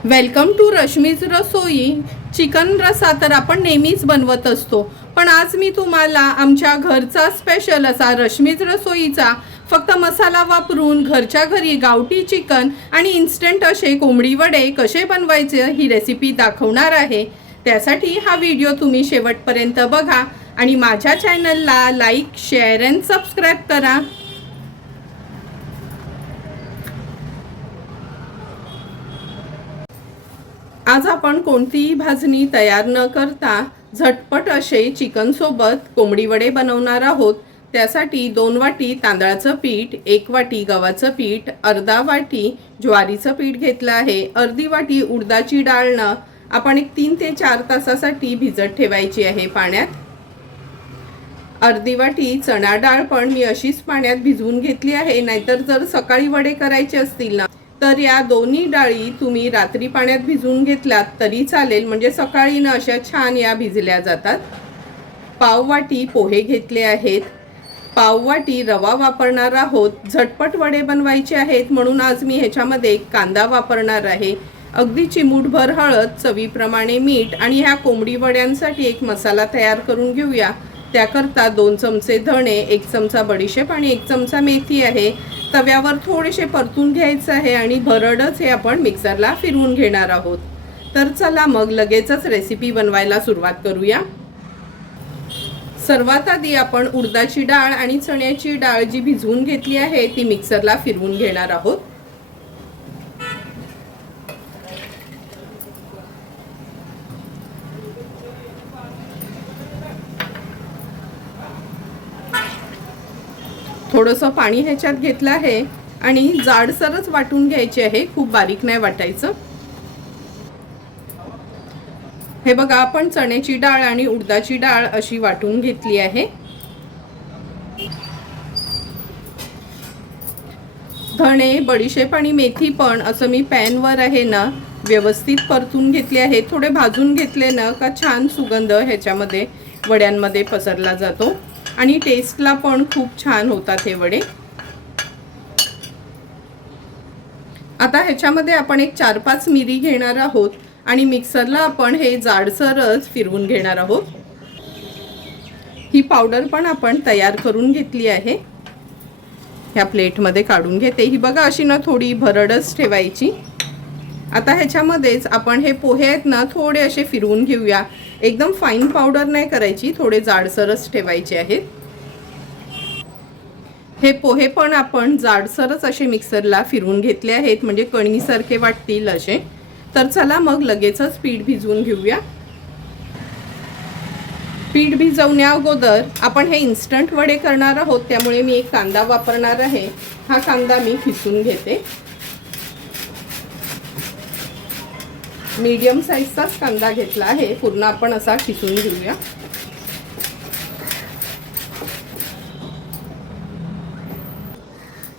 Welcome to Rashmi's Rasoi. Chicken रसा तर आपण नेहमीच बनवत असतो, पण आज मी तुम्हाला आमच्या घरचा स्पेशल असा रश्मीज रसोईचा फक्त मसाला वापरून घरच्या घरी गावठी चिकन आणि इन्स्टंट असे कोंबडी वडे कसे बनवायचे ही रेसिपी दाखवणार आहे। त्यासाठी हा व्हिडिओ तुम्ही शेवटपर्यंत बघा आणि माझ्या चॅनलला लाईक, शेअर अँड सबस्क्राईब करा। आज आपण कोणतीही भाजणी तयार न करता झटपट असे चिकन सोबत कोंबडी वडे बनवणार आहोत। त्यासाठी 2 वाटी तांदळाचं पीठ, 1 वाटी गव्हाचं पीठ, अर्धा वाटी ज्वारीचं पीठ घेतलं आहे, अर्धी वाटी उडदाची डाळ आपण 3 ते 4 तासासाठी भिजत ठेवायची आहे पाण्यात। अर्धी वाटी चणा डाळ पण मी अशीच पाण्यात भिजवून घेतली आहे, नाहीतर जर सकाळी वडे करायचे असतील ना तर या दोन्ही डाळी तुम्ही रात्री पाण्यात भिजवून घेतलात तरी चालेल, म्हणजे सकाळी ना अशा छान या भिजल्या जातात। पाव वाटी पोहे घेतले आहेत, पाव वाटी रवा वापरणार आहोत। झटपट वडे बनवायचे आहेत म्हणून आज मी ह्याच्यामध्ये कांदा वापरणार आहे, अगदी चिमूटभर हळद, चवीप्रमाणे मीठ आणि ह्या कोंबडी वड्यांसाठी एक मसाला तयार करून घेऊया। त्याकरता 2 चमचे धणे, 1 चमचा बडीशेप आणि 1 चमचा मेथी आहे। तव्यावर थोडेसे परतून घ्यायचं आहे आणि भरडच हे आपण मिक्सरला फिरवून घेणार आहोत। तर चला मग लगेचच रेसिपी बनवायला सुरुवात करूया। सर्वात आधी आपण उडदाची डाळ आणि चण्याची डाळ जी भिजवून घेतली आहे ती मिक्सरला फिरवून घेणार आहोत। थोडंसं पाणी ह्याच्यात घेतलं आहे आणि जाडसरच वाटून घ्यायचे आहे, खूप बारीक नाही वाटायचं। हे बघा, आपण चण्याची डाळ आणि उडदाची डाळ अशी वाटून घेतली आहे। धणे, बडीशेप आणि मेथी पण असं मी पॅनवर आहे ना व्यवस्थित परतून घेतले आहे। थोडे भाजून घेतले ना का छान सुगंध ह्याच्यामध्ये वड्यांमध्ये पसरला जातो आणि टेस्टला पण खूप छान होतात हे वडे। आता ह्याच्यामध्ये आपण एक 4-5 मिरी घेणार आहोत आणि मिक्सरला आपण हे जाडसरच फिरवून घेणार आहोत। ही पावडर पण आपण तयार करून घेतली आहे, ह्या प्लेटमध्ये काढून घेते। ही बघा अशी ना थोडी भरडच ठेवायची। आता ह्याच्यामध्येच आपण हे पोहे आहेत ना थोडे असे फिरवून घेऊया, एकदम फाईन पावडर नाही करायची, थोडे जाडसरच ठेवायचे आहेत। हे पोहे पण आपण जाडसरच असे मिक्सरला फिरवून घेतले आहेत, म्हणजे कणीसारखे वाटतील असे। तर चला मग लगेचच पीठ भिजवून घेऊया। पीठ भिजवण्या अगोदर आपण हे इन्स्टंट वडे करणार आहोत, त्यामुळे मी एक कांदा वापरणार आहे। हा कांदा मी खिसून घेते, मीडियम साईजचाच कांदा घेतला आहे, पूर्ण आपण असा खिसून घेऊया।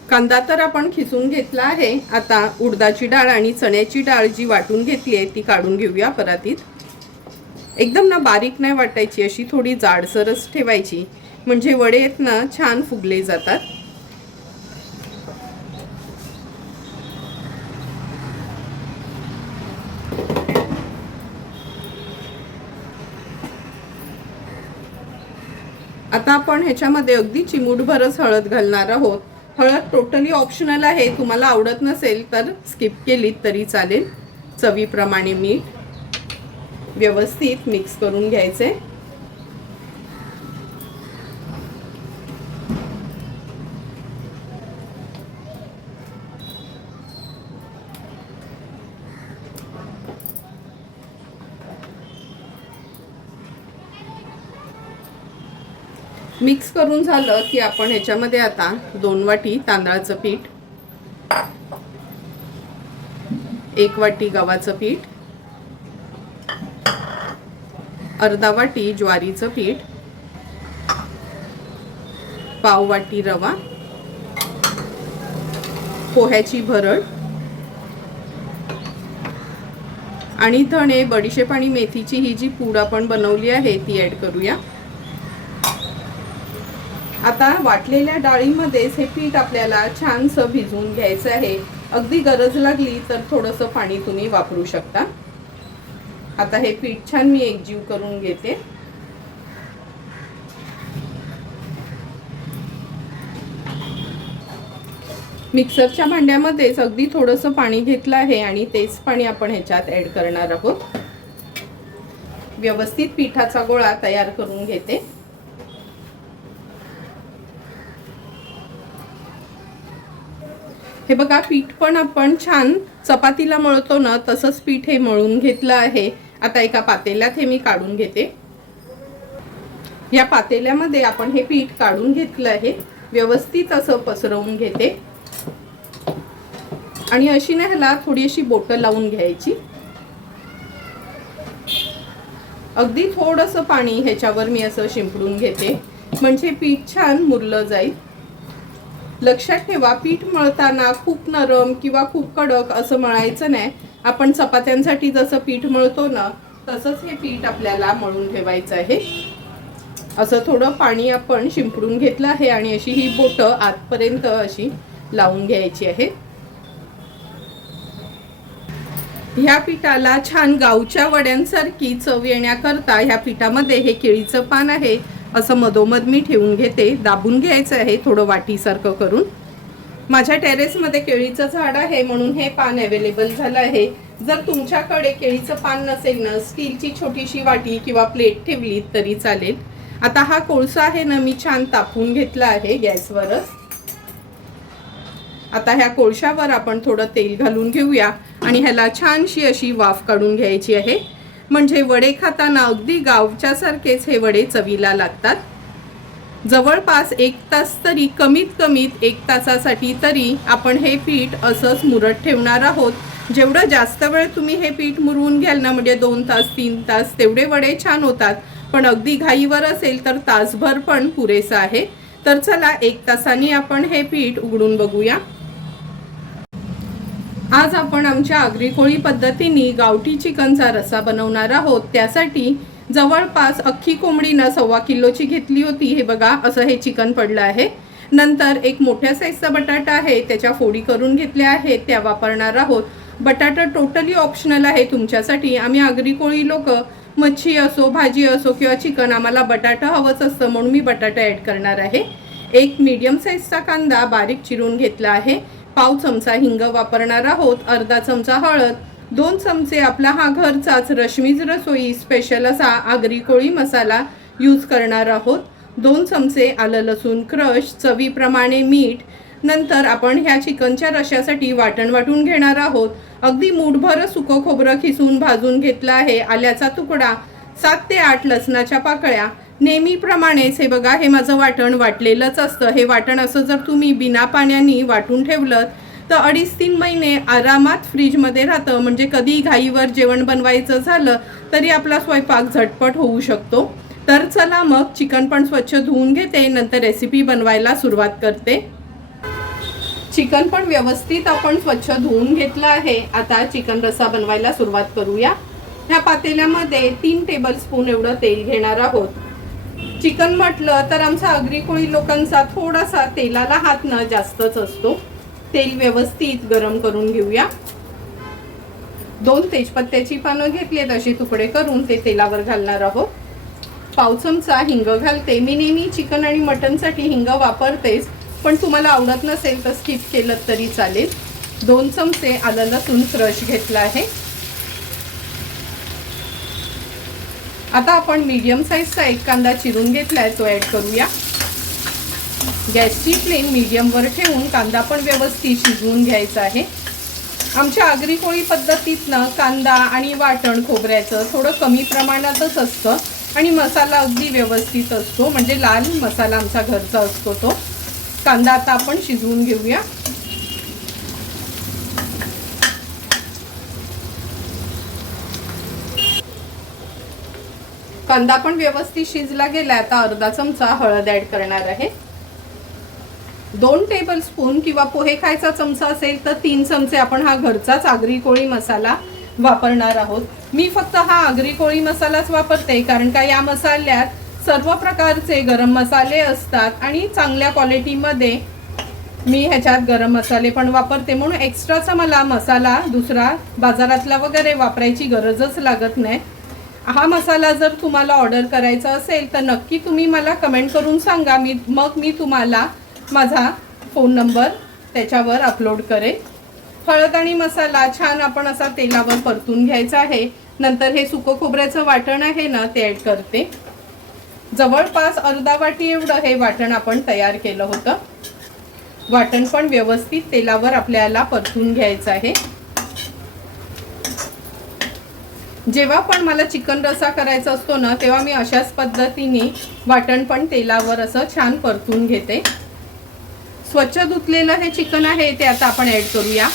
कांदा तर आपण खिसून घेतला आहे। आता उडदाची डाळ आणि चण्याची डाळ जी वाटून घेतली आहे ती काढून घेऊया परातीत। एकदम ना बारीक नाही वाटायची, अशी थोडी जाडसरच ठेवायची, म्हणजे वडे आहेत ना छान फुगले जातात। आता आपण ह्याच्यामध्ये अगदी चिमूटभरच हळद घालणार आहोत। हळद टोटली ऑप्शनल आहे, तुम्हाला आवडत नसेल तर स्किप केली तरी चालेल। चवीप्रमाणे मीठ व्यवस्थित मिक्स करून घ्यायचे। मिक्स करून झालं की आपण ह्याच्यामध्ये आता 2 वाटी तांदळाचं पीठ, 1 वाटी गव्हाचं पीठ, अर्धा वाटी ज्वारीचं पीठ, पाव वाटी रवा, पोह्याची भरड आणि धणे, बडीशेप आणि मेथीची ही जी पूड आपण बनवली आहे ती ऍड करूया। आता वाटलेल्या डाळीमध्येच हे पीठ आपल्याला छानसं भिजवून घ्यायचं आहे। अगदी गरज लागली तर थोडंसं पाणी तुम्ही वापरू शकता। आता हे पीठ छान मी एकजीव करून घेते। मिक्सरच्या भांड्यामध्येच अगदी थोडंसं पाणी घेतलं आहे आणि तेच पाणी आपण ह्याच्यात ऍड करणार आहोत। व्यवस्थित पिठाचा गोळा तयार करून घेते। हे बघा, पीठ पण आपण छान चपातीला मळतो ना तसंच पीठ हे मळून घेतलं आहे। आता एका पातेल्यात हे मी काढून घेते। या पातेल्यामध्ये आपण हे पीठ काढून घेतलं आहे। व्यवस्थित असं पसरवून घेते आणि अशी ना ह्याला थोडी अशी बोटं लावून घ्यायची। अगदी थोडंसं पाणी ह्याच्यावर मी असं शिंपडून घेते म्हणजे पीठ छान मुरलं जाईल। लक्षात ठेवा, पीठ मळताना खूप नरम किंवा खूप कडक असं मळायचं नाही। आपण चपात्यांसाठी जसं पीठ मळतो ना तसंच हे पीठ आपल्याला मळून ठेवायचं आहे। असं थोडं पाणी आपण शिंपडून घेतलं आहे आणि अशी ही बोटं आतपर्यंत अशी लावून घ्यायची आहे। ह्या पिठाला छान गावच्या वड्यांसारखी चव येण्याकरता ह्या पिठामध्ये हे केळीचं पान आहे असं मधोमध मी ठेवून घेते। दाबून घ्यायचं आहे थोडं वाटीसारखं करून। माझ्या टेरेसमध्ये केळीचं झाड आहे म्हणून हे पान अवेलेबल झालं आहे। जर तुमच्याकडे केळीचं पान नसेल ना, स्टीलची छोटीशी वाटी किंवा प्लेट ठेवली तरी चालेल। आता हा कोळसा आहे ना मी छान तापवून घेतला आहे गॅसवरच। आता ह्या कोळशावर आपण थोडं तेल घालून घेऊया आणि ह्याला छानशी अशी वाफ काढून घ्यायची आहे म्हणजे वडे खाताना अगदी गावच्या सारखेच हे वडे चवीला लागतात। जवळपास 1 तास तरी कमीत 1 तासासाठी तरी आपण हे पीठ असंच मुरत ठेवणार आहोत। जेवढं जास्त वेळ तुम्ही हे पीठ मुरवून घ्याल ना म्हणजे 2 तास 3 तास तेवढे वडे छान होतात। पण अगदी घाईवर असेल तर तासभर पण पुरेसं आहे। तर चला 1 तासाने आपण हे पीठ उघडून बघूया। आज आपण आमच्या आगरी कोळी पद्धतीने गावठी चिकनचा रस्सा बनवणार आहोत। त्यासाठी जवळपास अख्खी कोंबडीनं 1.25 किलोची घेतली होती। हे बघा, असं हे चिकन पडलं आहे। नंतर एक मोठ्या साईजचा बटाटा आहे, त्याच्या फोडी करून घेतल्या आहेत, त्या वापरणार आहोत। बटाटा टोटली ऑप्शनल आहे तुमच्यासाठी। आम्ही आगरी कोळी लोक मच्छी असो, भाजी असो किंवा चिकन, आम्हाला बटाटा हवंच असतं म्हणून मी बटाटा ॲड करणार आहे। एक मीडियम साईजचा कांदा बारीक चिरून घेतला आहे। पाव चमचा हिंग वापरणार आहोत। अर्धा चमचा हळद, 2 चमचे आपला हा घरचाच रश्मीज रसोई स्पेशल असा आगरी कोळी मसाला यूज करणार आहोत। 2 चमचे आलं लसूण क्रश, चवीप्रमाणे मीठ। नंतर आपण ह्या चिकनच्या रश्यासाठी वाटण वाटून घेणार आहोत। अगदी मूठभर सुकं खोबरं खिसून भाजून घेतलं आहे। आल्याचा तुकडा, 7 ते 8 लसणाच्या पाकळ्या। नेहमीप्रमाणेच हे बघा, हे माझं वाटण वाटलेलंच असतं। हे वाटण असं जर तुम्ही बिना पाण्याने वाटून ठेवलं तर 2.5-3 महिने आरामात फ्रीजमध्ये राहतं म्हणजे कधी घाईवर जेवण बनवायचं झालं तरी आपला स्वयंपाक झटपट होऊ शकतो। तर चला मग चिकन पण स्वच्छ धुवून घेते, नंतर रेसिपी बनवायला सुरुवात करते। चिकन पण व्यवस्थित आपण स्वच्छ धुवून घेतलं आहे। आता चिकन रस्सा बनवायला सुरुवात करूया। ह्या पातेल्यामध्ये 3 टेबलस्पून एवढं तेल घेणार आहोत। चिकन म्हटलं तर आमचा आगरी कोळी लोकांचा थोडासा तेलाला हात न जास्तच असतो। तेल व्यवस्थित गरम करून घेऊया। 2 तेजपत्त्याची पानं घेतलीत, अशी तुकडे करून ते तेलावर घालणार आहोत। पाव चमचा हिंग घालते। मी नेहमी चिकन आणि मटनसाठी हिंग वापरतेच, पण तुम्हाला आवडत नसेल तर स्किप केलं तरी चालेल। 2 चमचे आलं लसूण क्रश घेतला आहे। आता आपण मीडियम साईजचा एक कांदा चिरून घेतलाय, तो ॲड करूया। गॅसची फ्लेम मीडियमवर ठेवून कांदा पण व्यवस्थित शिजवून घ्यायचा आहे। आमच्या आगरी कोळी पद्धतीतनं कांदा आणि वाटण खोबऱ्याचं थोडं कमी प्रमाणातच असतं आणि मसाला अगदी व्यवस्थित असतो म्हणजे लाल मसाला आमचा घरचा असतो तो। कांदा आता आपण शिजवून घेऊया। कांदा पण व्यवस्थित शिजला गेला। आता अर्धा चमचा हळद ॲड करणार आहे। 2 टेबलस्पून किंवा पोहे खायचा चमचा असेल तर 3 चमचे आपण हा घरचाच आगरी कोळी मसाला वापरणार आहोत। मी फक्त हा आगरी कोळी मसालाच वापरते कारण का या मसाल्यात सर्व प्रकारचे गरम मसाले असतात आणि चांगल्या क्वालिटीमध्ये मी ह्याच्यात गरम मसाले पण वापरते, म्हणून एक्स्ट्राचा मला मसाला दुसरा बाजारातला वगैरे वापरायची गरजच लागत नाही. हा मसाला जर तुम्हाला ऑर्डर करायचा असेल तर नक्की तुम्ही मला कमेंट करून सांगा. मग मी तुम्हाला माझा फोन नंबर त्याच्यावर अपलोड करेन. हळद आणि मसाला छान आपण असा तेलावर परतून घ्यायचा आहे. नंतर हे सुकं खोबऱ्याचं वाटण आहे ना ते ॲड करते. जवळपास अर्धा वाटी एवढं हे वाटण आपण तयार केलं होतं. वाटण पण व्यवस्थित तेलावर आपल्याला परतून घ्यायचं आहे. जेव्हा पण मला चिकन रस्सा करायचा असतो ना तेव्हा मी अशाच पद्धतीने वाटण पण तेलावर असं छान परतून घेते. स्वच्छ धुतलेलं हे चिकन आहे ते आता आपण ॲड करूया.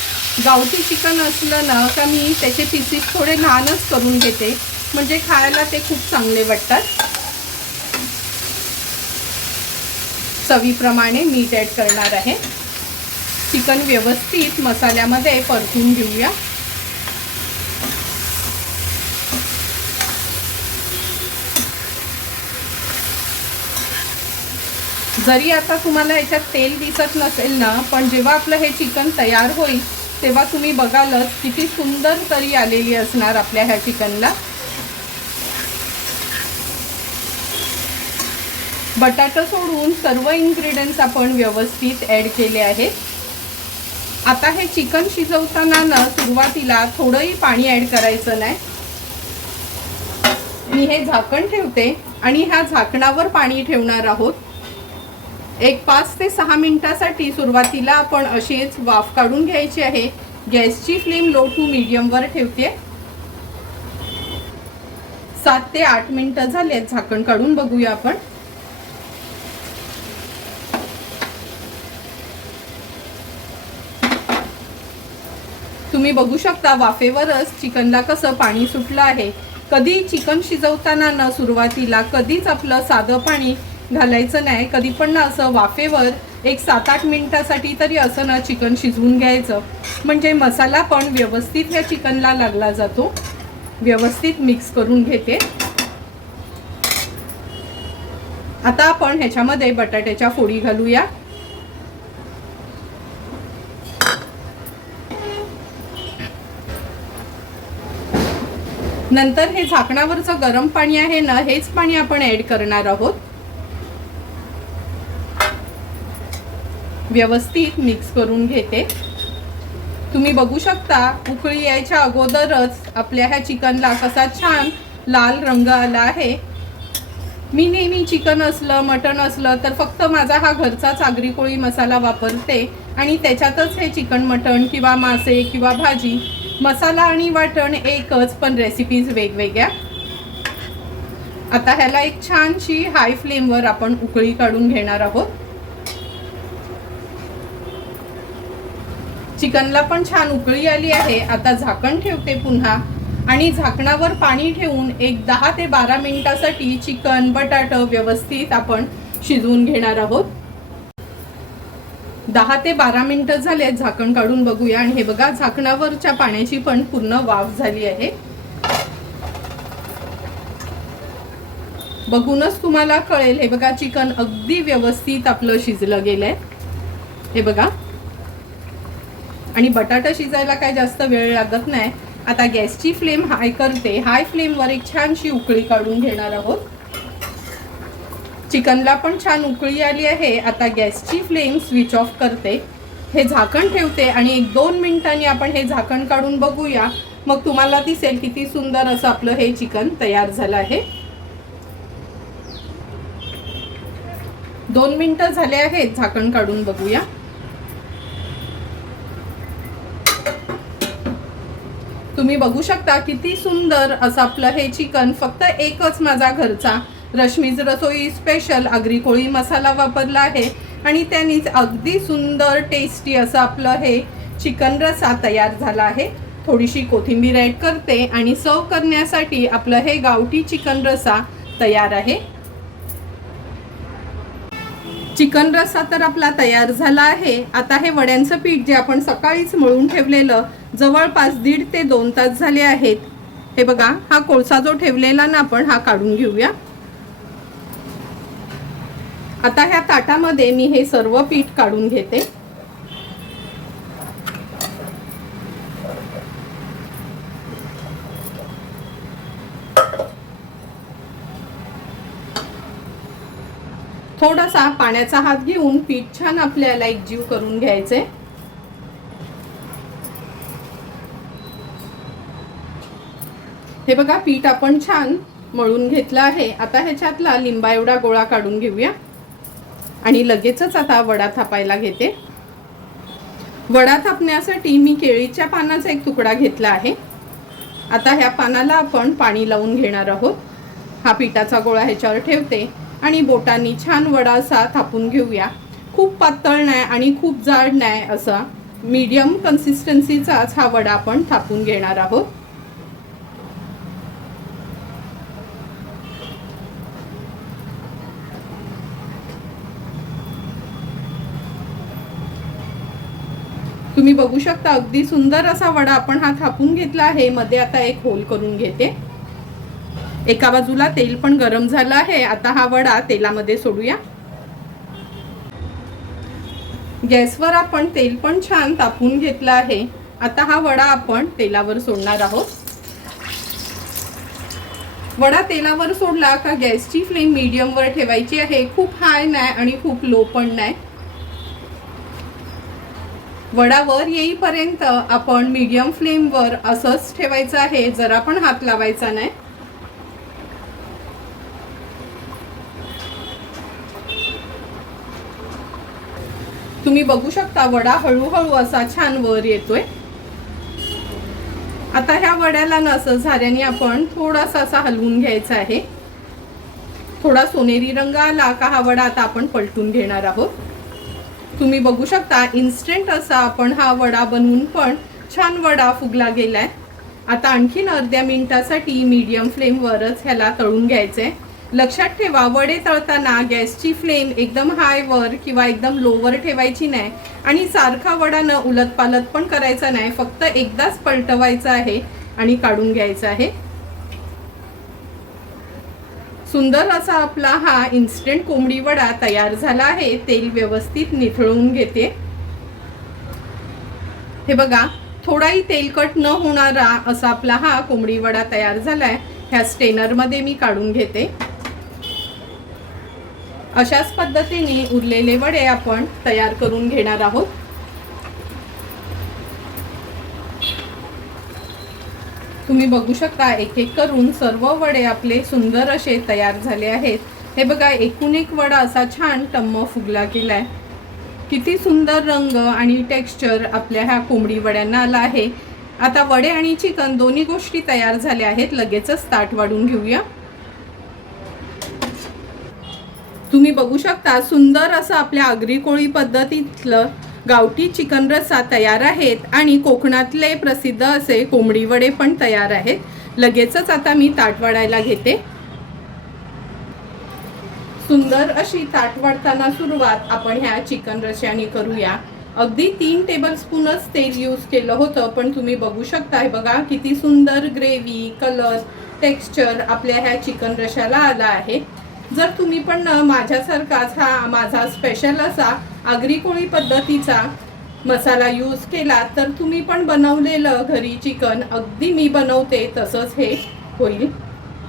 गावठी चिकन असलं ना का मी त्याचे पीसेस थोडे लहानच करून घेते, म्हणजे खायला ते खूप चांगले वाटतात. चवीप्रमाणे मीठ ॲड करणार आहे. चिकन व्यवस्थित मसाल्यामध्ये परतून घेऊया. जरी आता तुम्हाला याच्यात तेल दिसत नसेल ना, पण जेव्हा आपलं हे चिकन तयार होईल तेव्हा तुम्ही बघालच किती सुंदर तरी आलेली असणार आपल्या ह्या चिकनला. बटाटा सोडून सर्व इन्ग्रेडियंट्स आपण व्यवस्थित ॲड केले आहेत. आता हे चिकन शिजवताना ना सुरुवातीला थोडंही पाणी ॲड करायचं नाही. मी हे झाकण ठेवते आणि ह्या झाकणावर पाणी ठेवणार आहोत. एक 5 ते 6 मिनिटासाठी सुरुवातीला आपण अशीच वाफ काढून घ्यायची आहे. गॅसची फ्लेम लो टू मीडियमवर ठेवते. 7 ते 8 मिनिटं झालेत. झाकण काढून बघूया आपण. तुम्ही बघू शकता वाफेवरच चिकनला कसं पाणी सुटलं आहे. कधी चिकन शिजवताना ना सुरुवातीला कधीच आपलं साधं पाणी घालायचं नाही. कधी पण ना असं वाफेवर एक 7-8 मिनिटासाठी तरी असं ना चिकन शिजवून घ्यायचं, म्हणजे मसाला पण व्यवस्थित ह्या चिकनला लागला जातो. व्यवस्थित मिक्स करून घेते. आता आपण ह्याच्यामध्ये बटाट्याच्या फोडी घालूया. नंतर हे झाकणावरचं गरम पाणी आहे ना हेच पाणी आपण ॲड करणार आहोत. व्यवस्थित मिक्स करून घेते. तुम्ही बघू शकता उकळी यायच्या अगोदरच आपल्या ह्या चिकनला कसा छान लाल रंग आला आहे. मी नेहमी चिकन असलं मटण असलं तर फक्त माझा हा घरचाच आगरी कोळी मसाला वापरते आणि त्याच्यातच हे चिकन मटण किंवा मासे किंवा भाजी मसाला आणि वाटण एकच, पण रेसिपीज वेगवेगळ्या. आता ह्याला एक छानशी हाय फ्लेमवर आपण उकळी काढून घेणार आहोत. चिकनला पण छान उकळी आली आहे. आता झाकण ठेवते पुन्हा आणि झाकणावर पाणी ठेवून एक 10 ते 12 मिनिटासाठी चिकन बटाटा व्यवस्थित आपण शिजवून घेणार आहोत. 10 ते 12 मिनिटं झाले. झाकण काढून बघूया आणि हे बघा झाकणावरच्या पाण्याची पण पूर्ण वाफ झाली आहे. बघूनच तुम्हाला कळेल. हे बघा चिकन अगदी व्यवस्थित आपलं शिजलं गेलंय. हे बघा, आणि बटाटा शिजायला काय जास्त वेळ लागत नाही. आता गॅसची फ्लेम हाय करते. हाय फ्लेमवर एक छानशी उकळी काढून घेणार आहोत. चिकनला पण छान उकळी आली आहे. आता गॅसची फ्लेम स्विच ऑफ करते. हे झाकण ठेवते आणि 1-2 मिनिटांनी आपण हे झाकण काढून बघूया. मग तुम्हाला दिसेल किती सुंदर असं आपलं हे चिकन तयार झालं आहे. 2 मिनिटं झाले आहेत. झाकण काढून बघूया. तुम्ही बघू शकता किती सुंदर असं आपलं हे चिकन. फक्त एकच माझा घरचा रश्मीज रसोई स्पेशल आगरी कोळी मसाला वापरला आहे आणि त्यानेच अगदी सुंदर टेस्टी असं आपलं हे चिकन रस्सा तयार झाला आहे. थोडीशी कोथिंबीर ॲड करते आणि सर्व करण्यासाठी आपलं हे गावठी चिकन रस्सा तयार आहे. चिकन रस्सा तर आपला तयार झाला आहे. आता हे वड्यांचं पीठ जे आपण सकाळीच मळून ठेवलेलं जवळपास 1.5 ते 2 तास झाले आहेत. हे बघा, हा कोळसा जो ठेवलेला ना आपण हा काढून घेऊया. आता ह्या ताटामध्ये मी हे सर्व पीठ काढून घेते. थोडासा पाण्याचा हात घेऊन पीठ छान आपल्याला एकजीव करून घ्यायचे। हे बघा पीठ आपण छान मळून घेतलं आहे। आता ह्याच्यातला लिंबा एवढा गोळा काढून घेऊया आणि लगेचच आता वडा थापायला घेते। वडा थापण्यासाठी मी केळीच्या पानाचा एक तुकडा घेतला आहे। आता ह्या पानाला आपण पाणी लावून घेणार आहोत। हा पिठाचा गोळा ह्याच्यावर ठेवते आणि बोटांनी छान वडा असा थापून घेऊया। खूप पातळ नाही आणि खूप जाड नाही, असा मीडियम कन्सिस्टन्सीचाच हा वडा आपण थापून घेणार आहोत। तुम्ही बघू शकता अगदी सुंदर असा वडा आपण हा थापून घेतला आहे। मध्ये आता एक होल करून घेते। एका बाजूला तेल पण गरम झालं आहे। आता हा वडा तेलामध्ये सोडूया। गॅसवर आपण तेल पण छान तापून घेतलं आहे। आता हा वडा आपण तेलावर सोडणार आहोत। वडा तेलावर सोडला का गॅसची फ्लेम मीडियम वर ठेवायची आहे। खूप हाय नाही आणि खूप लो पण नाही। वडा वर येईपर्यंत आपण मीडियम फ्लेम वर असंच ठेवायचं आहे, जरा पण हात लावायचा नाही। तुम्ही बघू शकता वडा हळूहळू असा छान वर येतोय। आता ह्या वड्याला ना असं झाऱ्याने आपण थोडासा असा हलवून घ्यायचा आहे। थोडा सोनेरी रंग आला का हा वडा आता आपण पलटून घेणार आहोत। तुम्ही बघू शकता इन्स्टंट असा आपण हा वडा बनवून पण छान वडा फुगला गेलाय। आता आणखीन अर्ध्या मिनिटासाठी मीडियम फ्लेम वरच ह्याला तळून घ्यायचे। लक्षात ठेवा वडे तळताना गॅसची फ्लेम एकदम हाय वर किंवा एकदम लो वर ठेवायची नाही आणि सारखा वडा न उलटपालट पण करायचा नाही, फक्त एकदाच पलटवायचा आहे आणि काढून घ्यायचा आहे। सुंदर असा आपला हा इन्स्टंट कोंबडी वडा तयार झाला आहे। तेल व्यवस्थित निथळून घेते। हे बघा थोडाही तेलकट न होणारा असा आपला हा कोंबडी वडा तयार झालाय। ह्या स्टेनर मध्ये मी काढून घेते। अशाच पद्धतीने उरलेले वडे आपण तयार करून घेणार आहोत। तुम्ही बघू शकता एक एक करून सर्व वडे आपले सुंदर असे तयार झाले आहेत। हे बघा एकूण एक वडा असा छान टम्म फुगला गेलाय। किती सुंदर रंग आणि टेक्स्चर आपल्या ह्या कोंबडी वड्यांना आला आहे। आता वडे आणि चिकन दोन्ही गोष्टी तयार झाल्या आहेत। लगेचच ताट वाढून घेऊया। तुम्ही बघू शकता सुंदर असं आपल्या आगरी कोळी पद्धतीतलं गावठी चिकन रस्सा तयार आहेत आणि कोकणातले प्रसिद्ध असे कोंबडी वडे पण तयार आहेत। लगेचच आता मी ताट वाढायला घेते। सुंदर अशी ताट वाढताना सुरुवात आपण ह्या चिकन रश्श्याने करूया। अगदी 3 टेबलस्पूनच तेल यूज केलं होतं, पण तुम्ही बघू शकता हे बघा किती सुंदर ग्रेव्ही कलर टेक्स्चर आपल्या ह्या चिकन रश्श्याला आला आहे। जर तुम्ही पण माझ्यासारखाच हा माझा स्पेशल असा आगरी कोळी पद्धतीचा मसाला यूज केला तर तुम्ही पण बनवलेलं घरी चिकन अगदी मी बनवते तसंच हे होईल।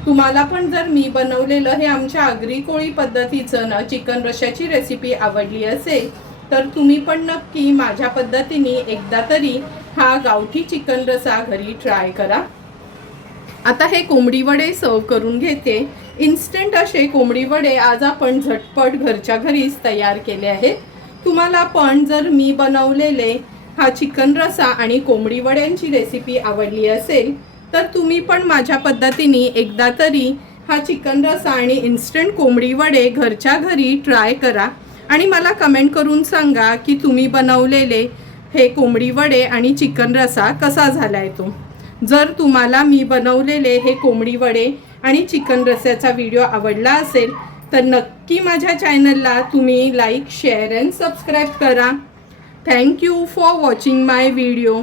तुम्हाला पण जर मी बनवलेलं हे आमच्या आगरी कोळी पद्धतीचं ना चिकन रश्श्याची रेसिपी आवडली असेल तर तुम्ही पण नक्की माझ्या पद्धतीने एकदा तरी हा गावठी चिकन रस्सा घरी ट्राय करा। आता हे कोंबडी वडे सर्व करून घेते। इन्स्टंट असे कोंबडी वडे आज आपण झटपट घरच्या घरीच तयार केले आहेत। तुम्हाला पण जर मी बनवलेले हा चिकन रस्सा आणि कोंबडी वड्यांची रेसिपी आवडली असेल तर तुम्ही पण माझ्या पद्धतीने एकदा तरी हा चिकन रस्सा आणि इन्स्टंट कोंबडी वडे घरच्या घरी ट्राय करा आणि मला कमेंट करून सांगा की तुम्ही बनवलेले हे कोंबडी वडे आणि चिकन रस्सा कसा झालाय तो। जर तुम्हाला मी बनवलेले हे कोंबडी वडे आणि चिकन रस्स्याचा व्हिडिओ आवडला असेल तर नक्की माझ्या चॅनलला तुम्ही लाईक शेअर अँड सबस्क्राईब करा। Thank you for watching my video.